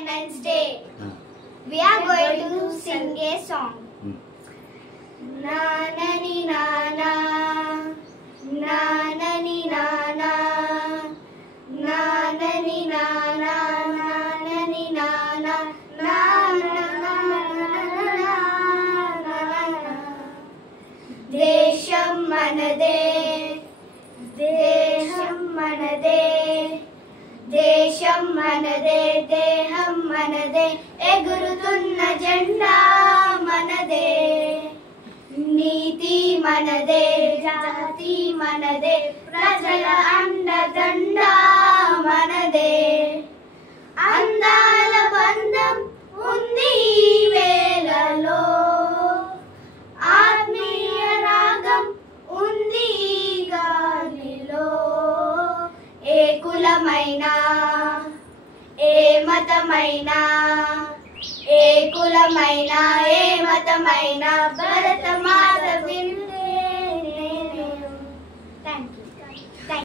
Independence Day. We are going to sing a song. Na na ni na na, na na ni na na, na na ni na na, na na ni na na, na na na na na. Desham manade, desham manade. దేశం మనదే దేహం మనదే ఎగురుతున్న జెండా మనదే నీతి మనదే జాతి మనదే ప్రజల అండదండ మనదే అందాల బంధం ఉంది ఈ వేళలో ఆత్మీయ రాగం ఉంది ఈ గాలిలో ఏ కులమైనా ఏ మతమైనా ఏ కులమైనా ఏ మతమైనా